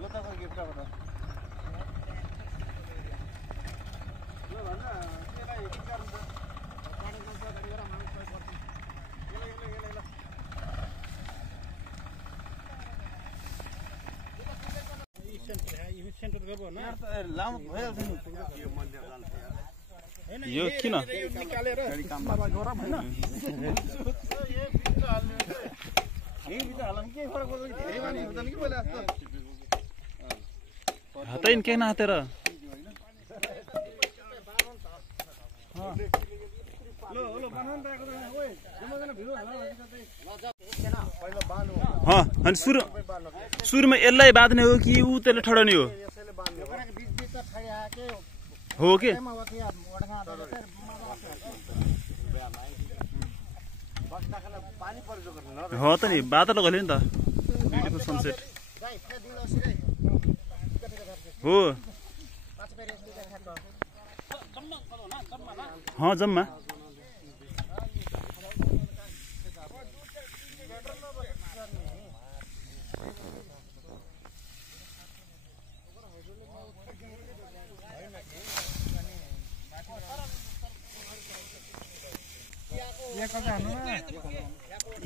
यो त गिफ्ट हो त यो भन्दा यसलाई के गर्नु त पानी जान्छ गाडी गरेर मान्छे पर्छ यो सेन्टर गर्बो न लामो भइहाल्छ नि यो मन्दिर जान्छ यार यो किन निकालेर काममा गरम हैन यो भित्र हाल्नु यही भित्र हाल्नु के फरक पर्छ धेरै माने हुँदैन कि पहिला जस्तो हातैन के नातेर लो लो बनाउन त आएको छैन ओए जम्माजना भिडियो हाल्न पहिला बान्नु ह अनि सुरुमा यसलाई बाँध्ने हो कि उ त्यसले ठडाउने हो यसैले बान्नु बीच बीच त छाया के हो के पानी पर्छ गर्नु हो त नि बादल गल्यो नि त ब्युटिफुल सनसेट हो हाँ जम्मा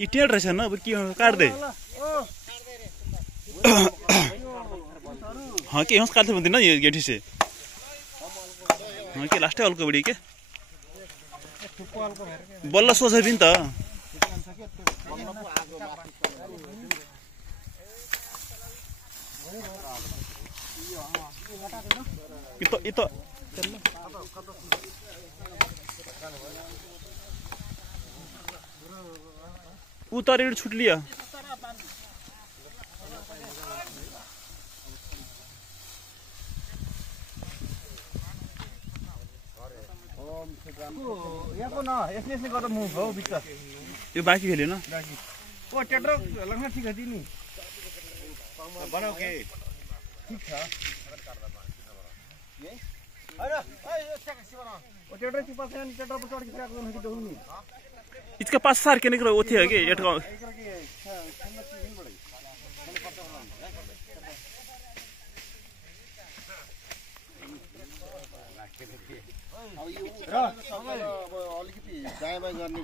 इटेल रहेछ न अब के काट्दै हाँ के होस् काट्दै भन्दैन यो गेठी से हाँ के लास्टै हल्को बढी के बल्ल सोच पनि त ito उतारेर छुट्लिया यहाँको न यसले गर्दा मुभ हो बिच यो बाँकी खेल्यो न ओ ट्र्याक्टर लग्न ठिक है नि बनाऊ के ठीक छ ट्र्याक्टर के पास नि ट्र्याक्टर पर चढ के ट्र्याक्टर न कि दौड़ नि इसका पास सार के निकलो ओथे है के एटका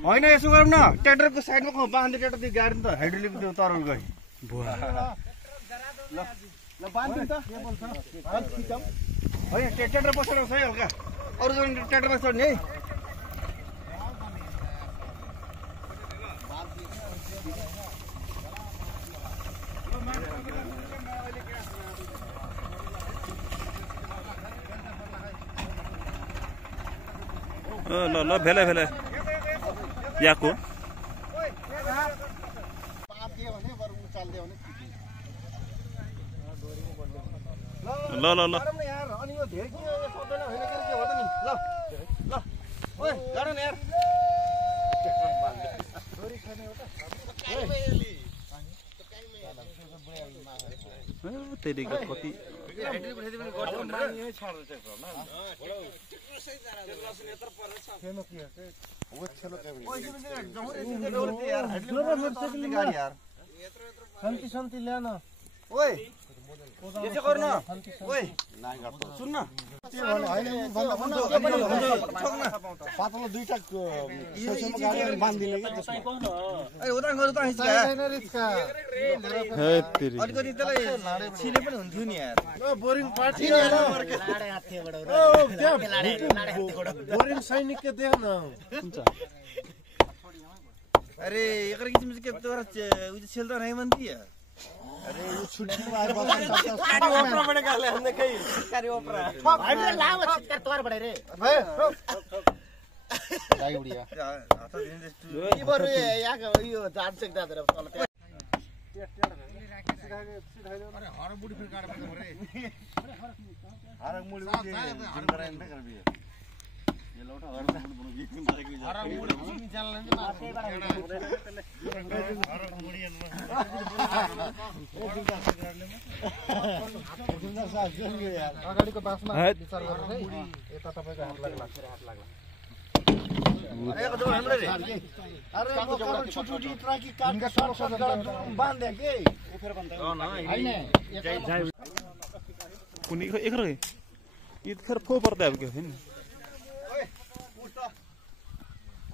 होइन यसो गरौँ न ट्र्याक्टरको साइडमा बाँध्दै ट्र्याक्टर त्यो गाडी त हाइड्रोलिक त्यो तराउनु गयो ल बाँध्नु त होइन ट्र्याक्टर बसेर है हल्का अरू जन ट्र्याक्टरमा चढ्ने है ल ल भेला भेला याको ल ल ल यार अनि यो धेरै किन सक्दैन होइन के हो त नि ल ल ओए गाड न यार दोरी खाने हो त तेरी कति शान्ति शान्ति ल्यान ओए यसो गर्नु ओए सुन्न पातलो दुईटा बाँधिदिने अलिकति त्यसलाई छिरे पनि हुन्थ्यो नि यार बोरिङ पार्टी बोरिङ सैनिक के देख न अरे एकर किसिम के तोरा उजे छेल त नहीं बनती है अरे ये छुट्टी में आए बस कारी ओपरा बड़े गाले हमने कही कारी ओपरा भाई लाव छिटकार तोर बड़े रे भाई गाई उड़िया ये बरु या यो जान सक्दा तर तल अरे हर बुडी फिर काट पर्छ रे हर मुडी उठे जिम गराइन बे कर भी ये लौटा हर मुडी बनो भी हर मुडी चिनी चलन नि माथे हर मुडी अगाडिको बासमा विचार गर्नु है यता तपाईको हात लाग्ला एक दो हमरे रे अरे मकर छुटुटी ट्राकी काट के सर बांध दे के उ फेर बन्दै हैन कुनी एक रहे ये फिर फो पर्दा अब के हैन ओए उठ त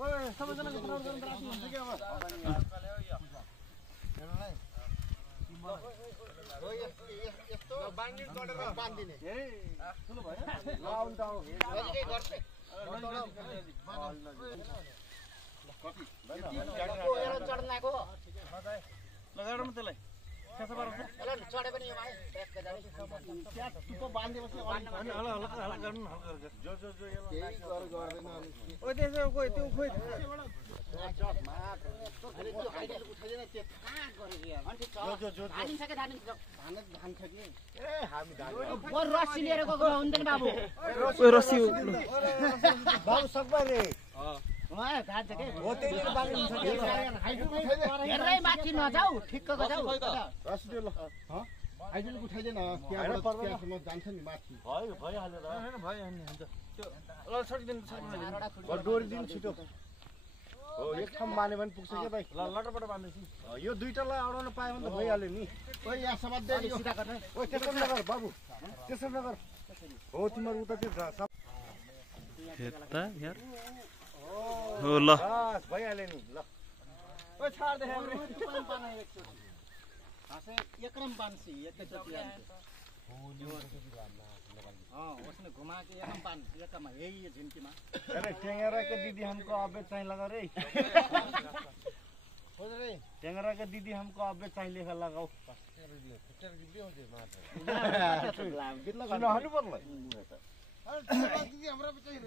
ओए सबैजना मित्र गर्न राति हुन्छ के अब यस्तो बान्डी गरेर बान्दिने ए ठुलो भयो ल आउन त नजिकै गर्छ कफी हेर चढ्नाको लगाडौँ न त्यसलाई कसो पार्छ ल चढे पनि यो भाइ ट्याक्क जाने त्यहाँ टुप्पो बान्दिएपछि हल्का गर्नु न हल्का जो जो जो यही गर्दैन अनि ओइ त्यसो खोइ त्यो खोइ अनि त्यो हाइडल उठाइदैन त्यो कहाँ गरेको यार अनि जो जो धान छ कि ए हामी धान बर रस्सी लिएर गएको हुँदैन बाबु ओइ रस्सी बाबु सक्बा रे धान छ के हो त्यही बारे हुन्छ हेरै माथि नजाऊ ठिक्कको जाऊ रस्सी ल ह हाइडल उठाइदैन त्यहाँबाट त्यहाँसम्म जान्छ नि माथि भयो भइहाल्यो र हैन भयो नि हुन्छ त्यो ल छोडिदिनु डोरी दिन छिटो हो एक ठाउँ बान्यो भने पुग्छ के भाइ ल लटपट बान्दैछु यो दुईटालाई अडाउन पायो भने त भइहाल्यो नि ओइ यहाँ समात्दै सिधा गर्ने ओइ त्यसो नगर बाबु त्यसो नगर हो तिम्रो उता त्यो हेता यार हो ल बस भइहाल्यो नि ल ओइ छाड दे हमरे खासै एकरम बान्सी एकैचोटि उसने घुमा के एकम बान एकम यही झिन्कीमा अरे टेंगरा के दीदी हमको अबे चाहिए लगा रे हो रे टेंगरा के दीदी हमको अबे चाहिए लेखा लगाओ कितना हल्लु पर्ला अरे दीदी हमरा पे चाहिए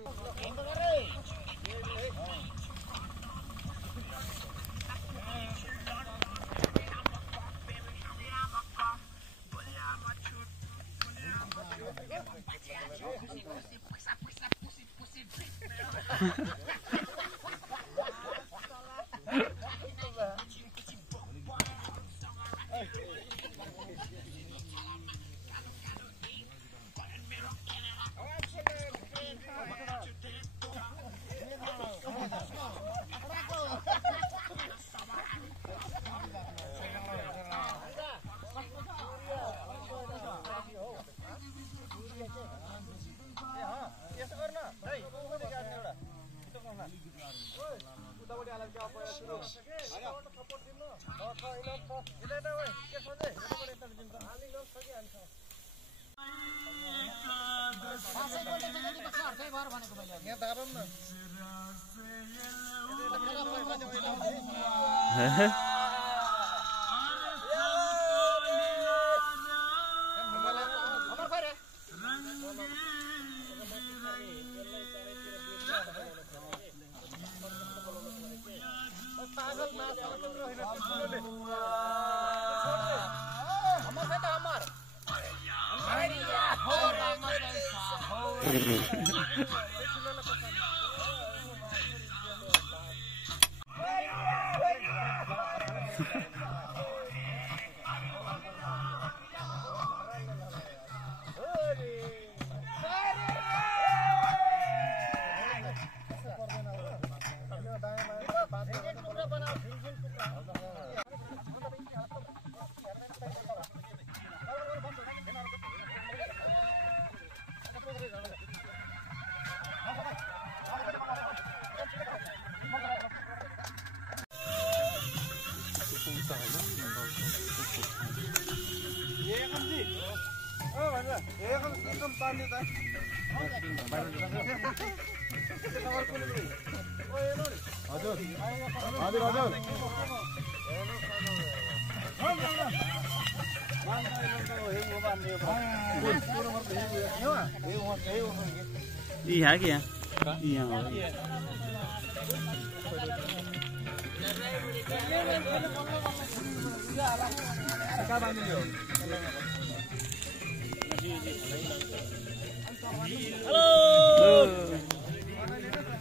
यहाँ के यहाँ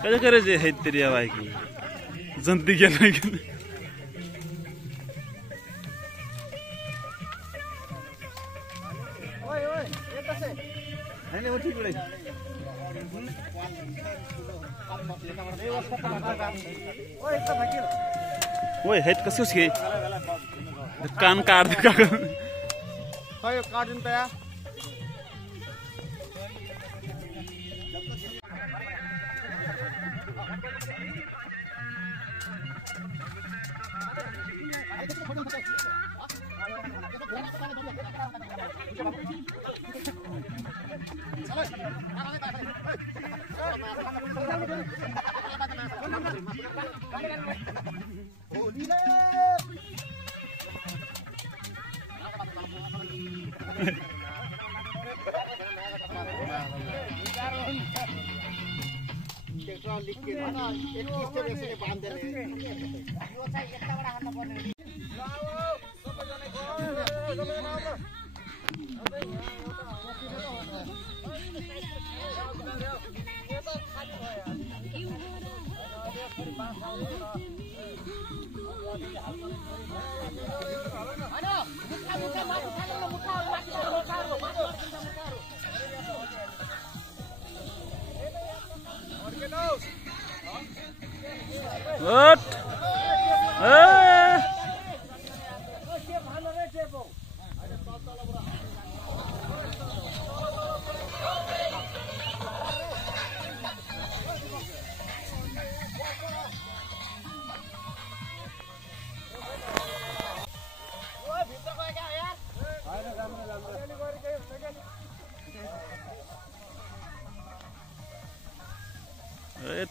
कैसे करे जे है तेरी आवाज की जनती क्या नहीं ओए ओए ये कैसे नहीं वो ठीक लगे ओए हेत कसो छ कान काट दे काका खै काट्नु त या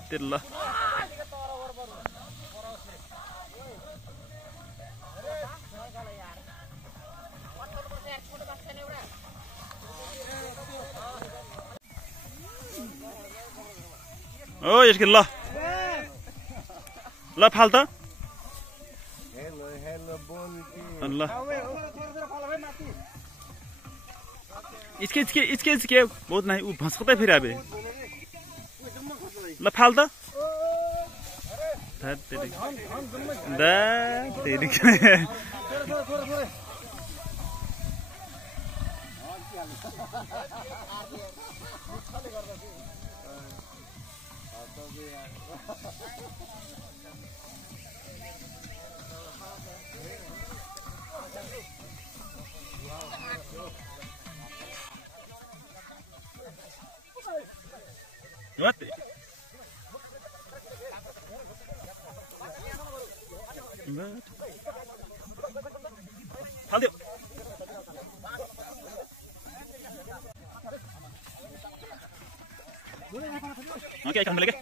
तेल्ला ओ यसके ल ल फाल त हेलो हेलो बोन्टी ल इसके बहुत नहीं उ भस्कतै फेरि आबे ल फाल त तेरी What? Halt Oke, ikan balik.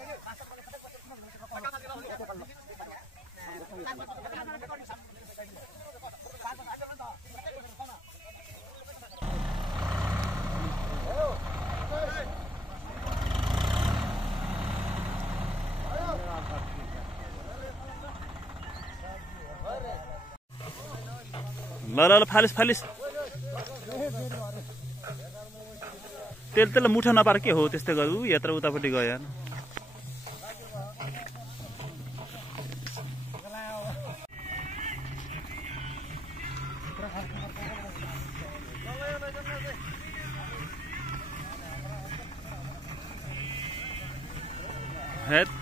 ल फालिस तेल मुठा नपार के हो त्यस्तै गरौ यत्र उतापट्टि गयो हेत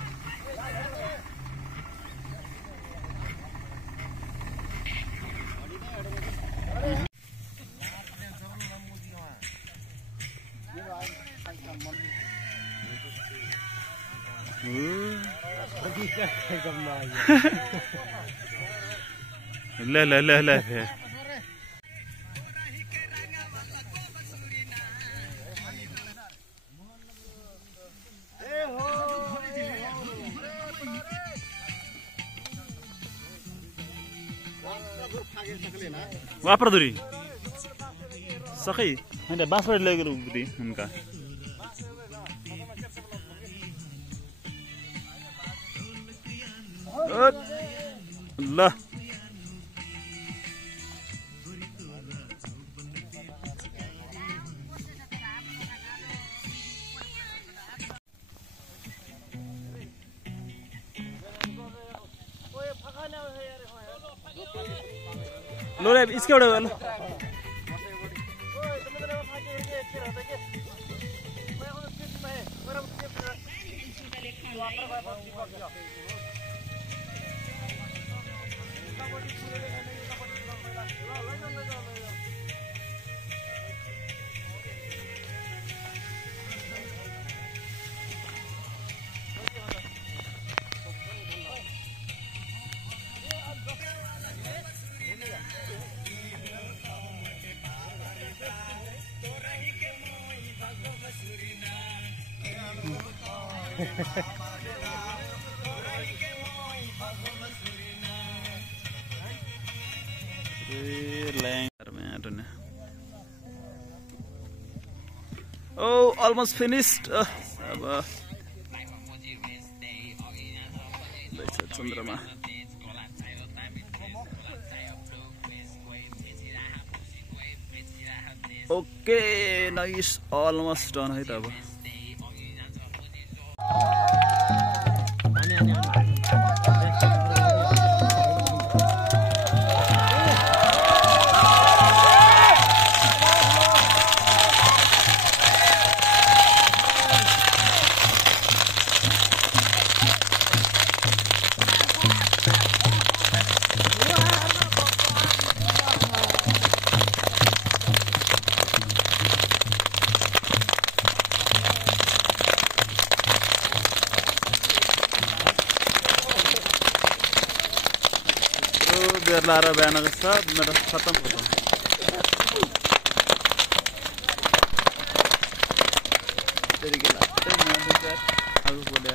ले फिर वापर दूरी सकै हैन बाँसबाट लगेर उब्दी उनका ल लो रे इसके उड़े वाला Oh, almost finished. Chandrama. Okay, nice. Almost done. Hai taba. देर लाएर बिहान जस्तो मेरो खत्तम खत्तम तरिके लाग्छ मैले आगो बोले